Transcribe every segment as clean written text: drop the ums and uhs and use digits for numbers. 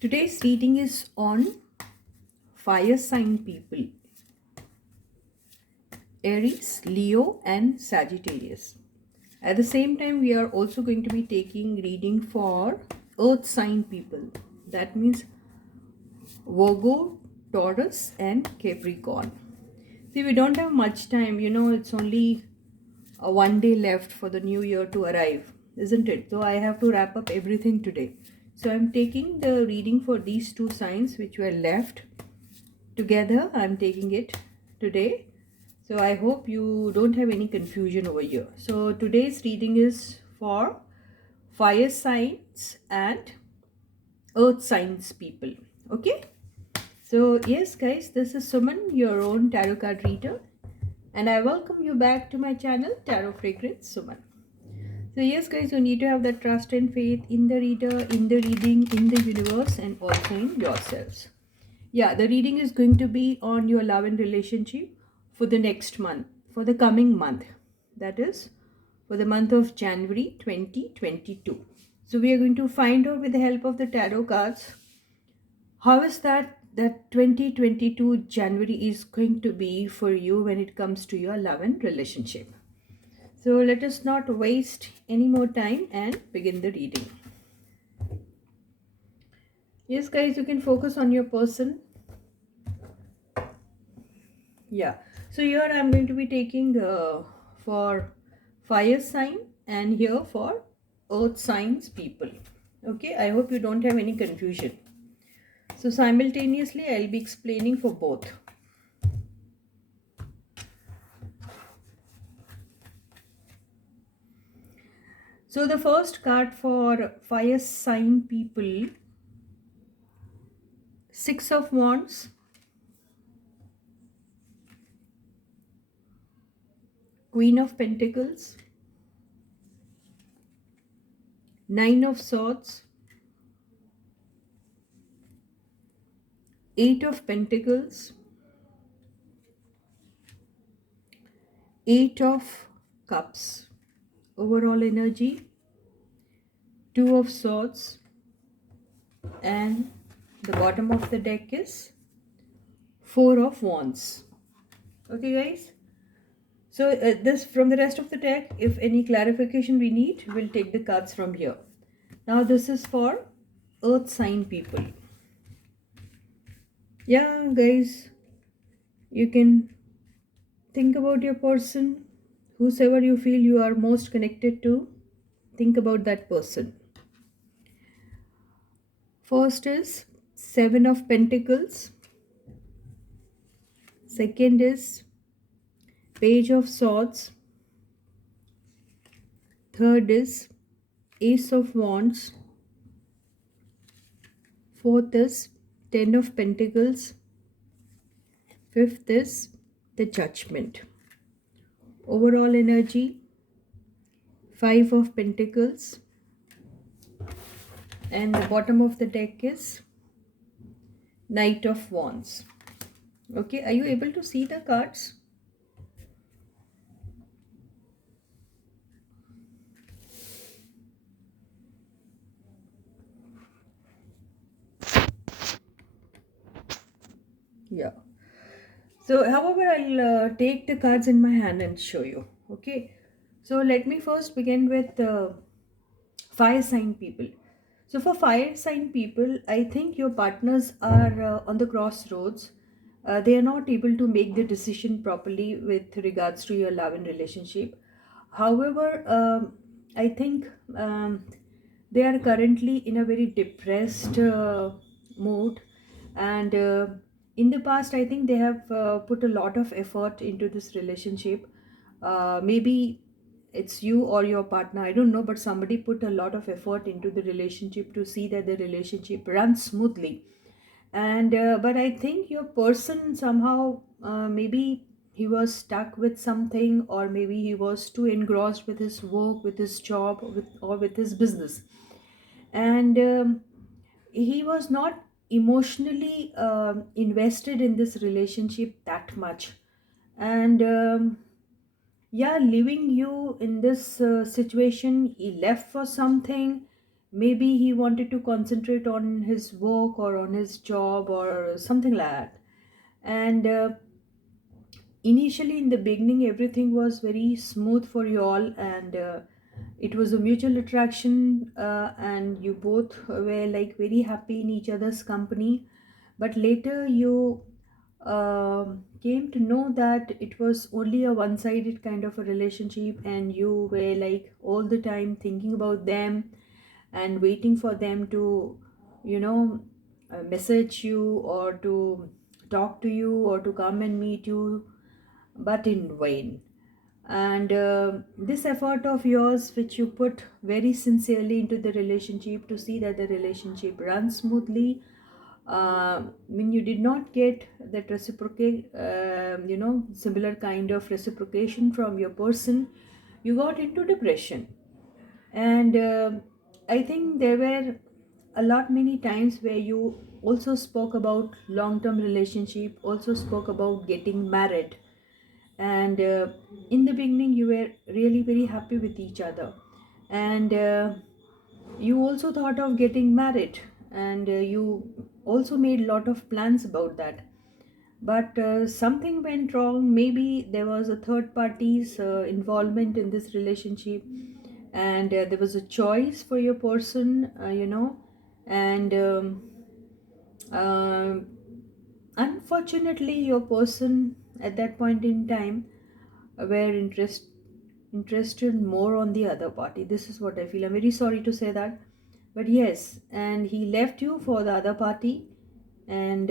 Today's reading is on fire sign people Aries, Leo, and Sagittarius. At the same time, we are also going to be taking reading for earth sign people. That means Virgo, Taurus, and Capricorn. See, we don't have much time, it's only one day left for the new year to arrive, isn't it? So I have to wrap up everything today. So I'm taking the reading for these two signs which were left together. I'm taking it today. So I hope you don't have any confusion over here. So today's reading is for fire signs and earth signs people. Okay. So yes guys, this is Suman, your own tarot card reader, and I welcome you back to my channel Tarot Fragrance Suman. So yes guys, you need to have the trust and faith in the reader, in the reading, in the universe, and also in yourselves. Yeah, the reading is going to be on your love and relationship for the next month, for the coming month. That is for the month of January 2022. So we are going to find out with the help of the tarot cards how is that 2022 January is going to be for you when it comes to your love and relationship. So let us not waste any more time and begin the reading. Yes guys, you can focus on your person. Yeah, so here I'm going to be taking for fire sign and here for earth signs people. Okay, I hope you don't have any confusion. So simultaneously I'll be explaining for both. So the first card for fire sign people, Six of Wands, Queen of Pentacles, Nine of Swords, Eight of Pentacles, Eight of Cups. Overall energy, Two of Swords, and the bottom of the deck is Four of Wands. Okay guys, so this from the rest of the deck, if any clarification we need, we'll take the cards from here. Now this is for earth sign people. Yeah guys, you can think about your person, whosoever you feel you are most connected to. Think about that person. First is Seven of Pentacles. Second is Page of Swords. Third is Ace of Wands. Fourth is Ten of Pentacles. Fifth is the Judgment. Overall energy, Five of Pentacles. And the bottom of the deck is Knight of Wands. Okay, are you able to see the cards? Yeah. So, however, I'll take the cards in my hand and show you. Okay. So, let me first begin with fire sign people. So, for fire sign people, I think your partners are on the crossroads. They are not able to make the decision properly with regards to your love and relationship. However, I think they are currently in a very depressed mood, and in the past I think they have put a lot of effort into this relationship. Maybe it's you or your partner, I don't know, but somebody put a lot of effort into the relationship to see that the relationship runs smoothly. And but I think your person somehow, maybe he was stuck with something, or maybe he was too engrossed with his work, with his job, or with his business, and he was not emotionally invested in this relationship that much. And yeah, leaving you in this situation, he left for something, maybe he wanted to concentrate on his work or on his job or something like that. And initially, in the beginning, everything was very smooth for you all, and it was a mutual attraction, and you both were like very happy in each other's company. But later, you came to know that it was only a one sided kind of a relationship, and you were like all the time thinking about them and waiting for them to, you know, message you or to talk to you or to come and meet you, but in vain. And this effort of yours, which you put very sincerely into the relationship to see that the relationship runs smoothly, when you did not get that reciprocate, similar kind of reciprocation from your person, you got into depression. And I think there were a lot many times where you also spoke about long term relationship, also spoke about getting married. And in the beginning you were really very happy with each other, and you also thought of getting married, and you also made a lot of plans about that. But something went wrong. Maybe there was a third party's involvement in this relationship, and there was a choice for your person, and um unfortunately your person at that point in time were interested more on the other party. This is what I feel. I'm very sorry to say that, but yes, and he left you for the other party, and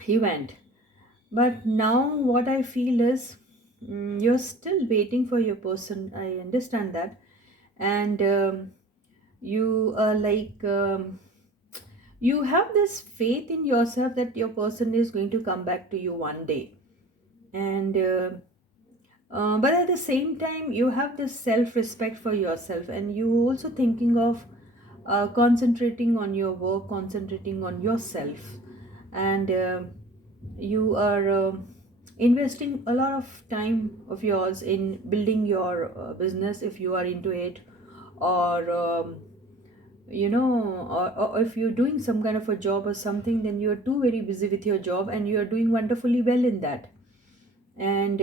he went. But now what I feel is, you're still waiting for your person. I understand that, and you are like. You have this faith in yourself that your person is going to come back to you one day, and but at the same time you have this self respect for yourself, and you also thinking of concentrating on your work, concentrating on yourself, and you are investing a lot of time of yours in building your business if you are into it, or or if you're doing some kind of a job or something, then you're too very busy with your job and you're doing wonderfully well in that. And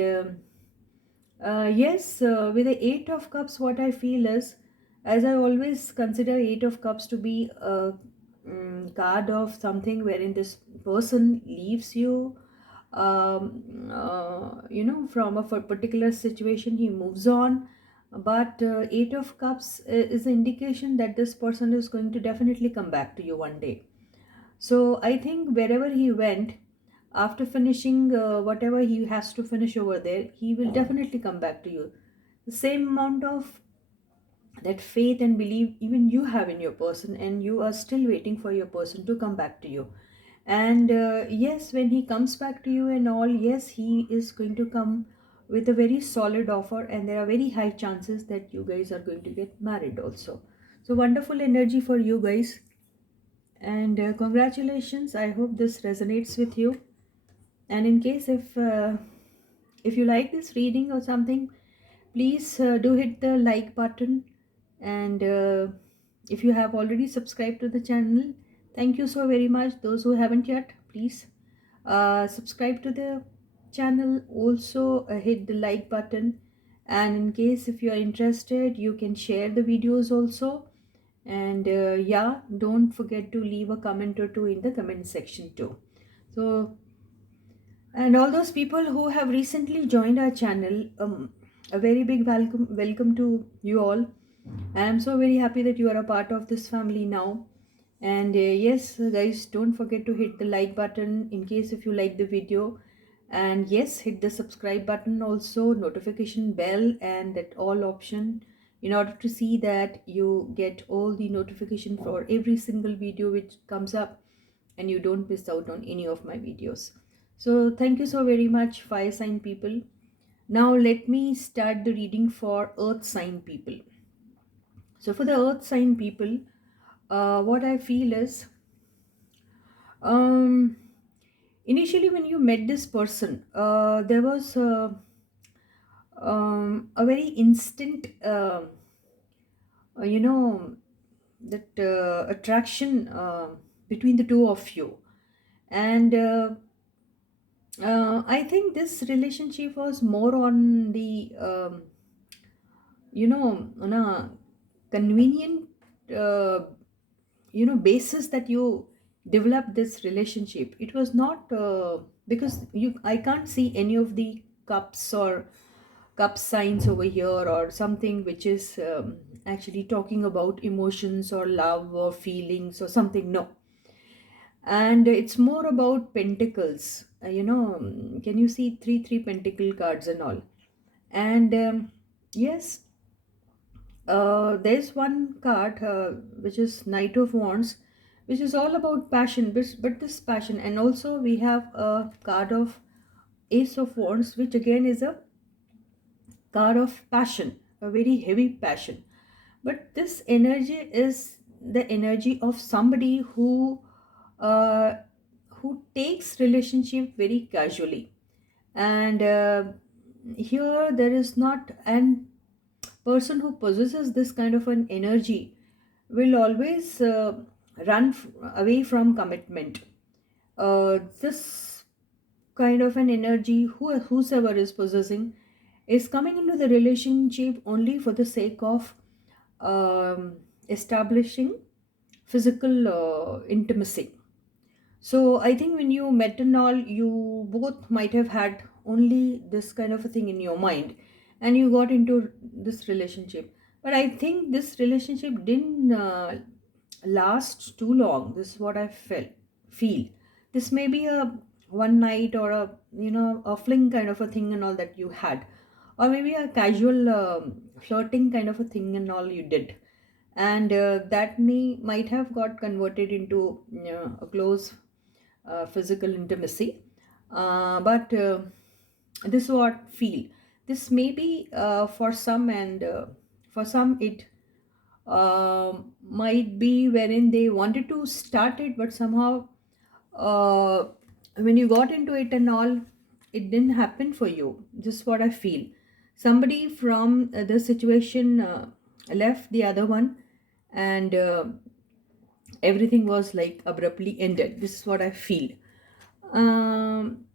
yes, with the Eight of Cups, what I feel is, as I always consider Eight of Cups to be a card of something wherein this person leaves you, from a particular situation, he moves on. But Eight of Cups is an indication that this person is going to definitely come back to you one day. So I think wherever he went, after finishing whatever he has to finish over there, he will definitely come back to you. The same amount of that faith and belief even you have in your person, and you are still waiting for your person to come back to you. And yes, when he comes back to you and all, yes, he is going to come with a very solid offer, and there are very high chances that you guys are going to get married also. So wonderful energy for you guys, and congratulations. I hope this resonates with you. And in case if you like this reading or something, please do hit the like button. And if you have already subscribed to the channel, thank you so very much. Those who haven't yet, please subscribe to the channel. Also hit the like button, and in case if you are interested, you can share the videos also. And yeah, don't forget to leave a comment or two in the comment section too. So, and all those people who have recently joined our channel, a very big welcome to you all. I am so very happy that you are a part of this family now. And yes, guys, don't forget to hit the like button in case if you like the video. And yes, hit the subscribe button also, notification bell, and that all option, in order to see that you get all the notification for every single video which comes up, and you don't miss out on any of my videos. So thank you so very much, fire sign people. Now let me start the reading for earth sign people. So for the earth sign people, what I feel is, um, initially when you met this person, there was a very instant, you know, attraction between the two of you. And I think this relationship was more on the on a convenient uh, basis that you develop this relationship. It was not because you I can't see any of the cups or cup signs over here or something which is actually talking about emotions or love or feelings or something. No, and it's more about pentacles. Can you see three pentacle cards and all? And yes, there's one card which is Knight of Wands, which is all about passion, but this passion, and also we have a card of Ace of Wands, which again is a card of passion, a very heavy passion. But this energy is the energy of somebody uh, who takes relationship very casually, and here there is not an person who possesses this kind of an energy will always away from commitment. This kind of an energy, whosoever is possessing, is coming into the relationship only for the sake of establishing physical intimacy. So I think when you met and all, you both might have had only this kind of a thing in your mind, and you got into this relationship. But I think this relationship didn't last too long. This is what I feel. This may be a one night or a fling kind of a thing and all that you had, or maybe a casual flirting kind of a thing and all you did, and that might have got converted into a close physical intimacy. But this is what feel. This may be for some, and for some it might be wherein they wanted to start it, but somehow uh, when you got into it and all, it didn't happen for you. This is what I feel. Somebody from the situation left the other one, and everything was like abruptly ended. This is what I feel. um,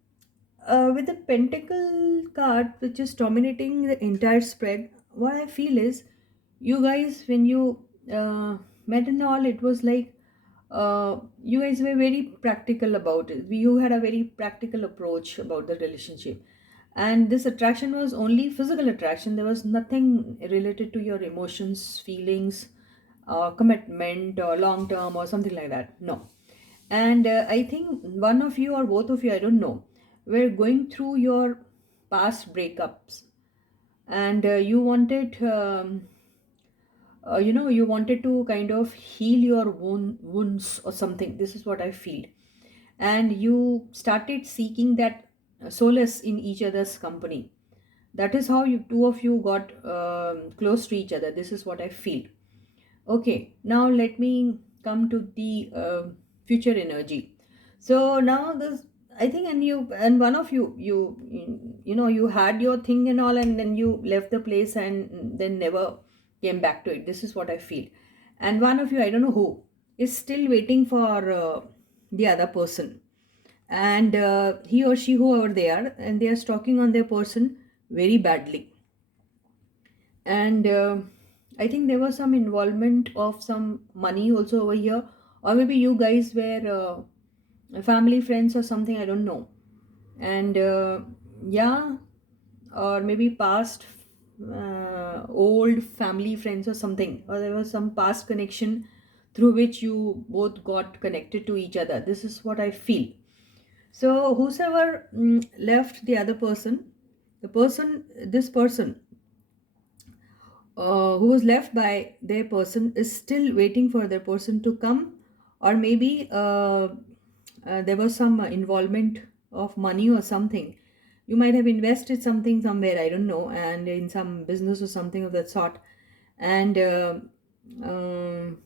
with the pentacle card, which is dominating the entire spread, what I feel is you guys, when you met and all, it was like you guys were very practical about it. You had a very practical approach about the relationship. And this attraction was only physical attraction. There was nothing related to your emotions, feelings, commitment, or long term, or something like that. No. And I think one of you or both of you, I don't know, were going through your past breakups, and you wanted you wanted to kind of heal your wounds or something. This is what I feel. And you started seeking that solace in each other's company. That is how you two of you got close to each other. This is what I feel. Okay, now let me come to the future energy. So now this, I think, and one of you had your thing and all, and then you left the place and then never came back to it. This is what I feel. And one of you, I don't know who, is still waiting for the other person, and he or she, whoever they are, and they are stalking on their person very badly. And I think there was some involvement of some money also over here, or maybe you guys were family friends or something, I don't know. And yeah, or maybe past old family friends or something, or there was some past connection through which you both got connected to each other. This is what I feel. So whosoever left the other person, this person who was left by their person is still waiting for their person to come, or maybe there was some involvement of money or something. You might have invested something somewhere, I don't know, and in some business or something of that sort. And um,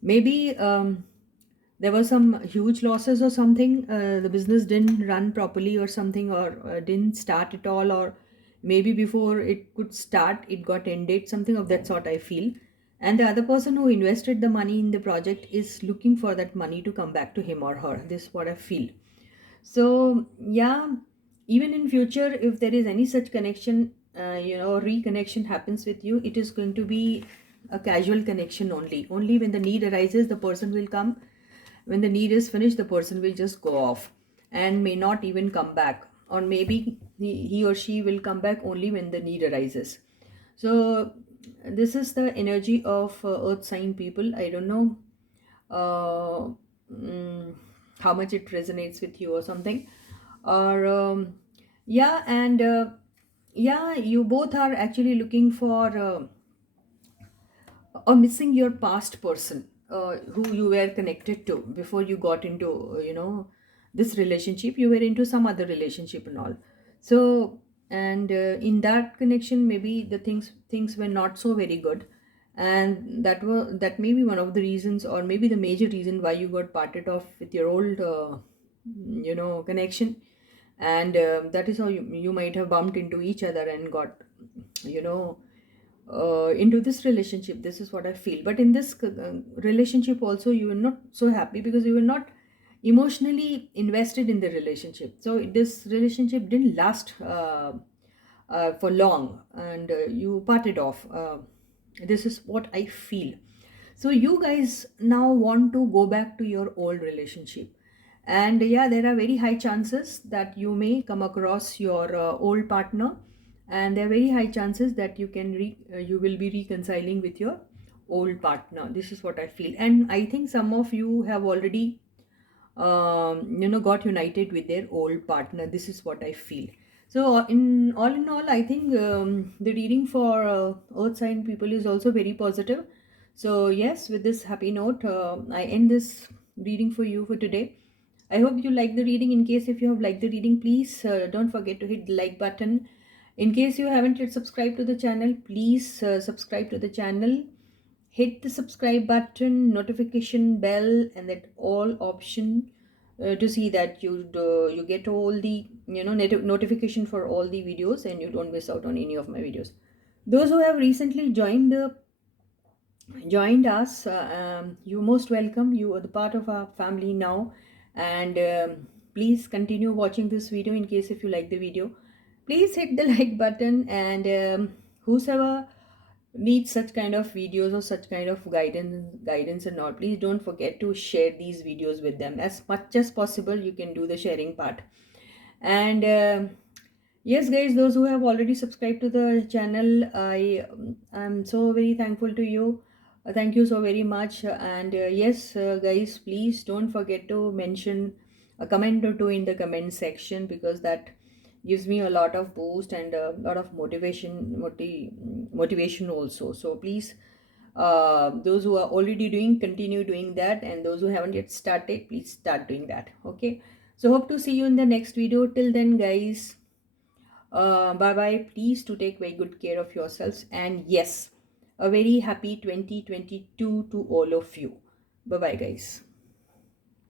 maybe there were some huge losses or something. The business didn't run properly or something, or didn't start at all, or maybe before it could start it got ended, something of that sort I feel. and the other person who invested the money in the project is looking for that money to come back to him or her. This is what I feel. So yeah, even in future, if there is any such connection, reconnection happens with you, it is going to be a casual connection only. Only when the need arises, the person will come. When the need is finished, the person will just go off and may not even come back, or maybe he or she will come back only when the need arises. So this is the energy of earth sign people. I don't know uh, mm, how much it resonates with you or something, or yeah, and yeah, you both are actually looking for or missing your past person who you were connected to before you got into this relationship. You were into some other relationship and all. So, and in that connection, maybe the things were not so very good, and that may be one of the reasons, or maybe the major reason why you got parted off with your old connection. And that is how you might have bumped into each other and got you know into this relationship. This is what I feel. But in this relationship also, you were not so happy because you were not emotionally invested in the relationship. So this relationship didn't last for long, and you parted off. This is what I feel. So you guys now want to go back to your old relationship, and yeah, there are very high chances that you may come across your old partner, and there are very high chances that you will be reconciling with your old partner. This is what I feel, and I think some of you have already got united with their old partner. This is what I feel. So in all, I think the reading for earth sign people is also very positive. So yes, with this happy note, I end this reading for you for today. I hope you like the reading. In case if you have liked the reading, please don't forget to hit the like button. In case you haven't yet subscribed to the channel, please subscribe to the channel. Hit the subscribe button, notification bell, and that all option to see that you get all the notification for all the videos, and you don't miss out on any of my videos. Those who have recently joined us, you're most welcome. You are the part of our family now, and please continue watching this video. In case if you like the video, please hit the like button, and whosoever needs such kind of videos or such kind of guidance and all, please don't forget to share these videos with them as much as possible. You can do the sharing part. And yes guys, those who have already subscribed to the channel, I'm so very thankful to you. Thank you so very much. And yes guys, please don't forget to mention a comment or two in the comment section, because that gives me a lot of boost and a lot of motivation also. So please, those who are already doing, continue doing that, and those who haven't yet started, please start doing that. Okay, so hope to see you in the next video. Till then guys, bye bye. Please to take very good care of yourselves, and yes, a very happy 2022 to all of you. Bye bye guys.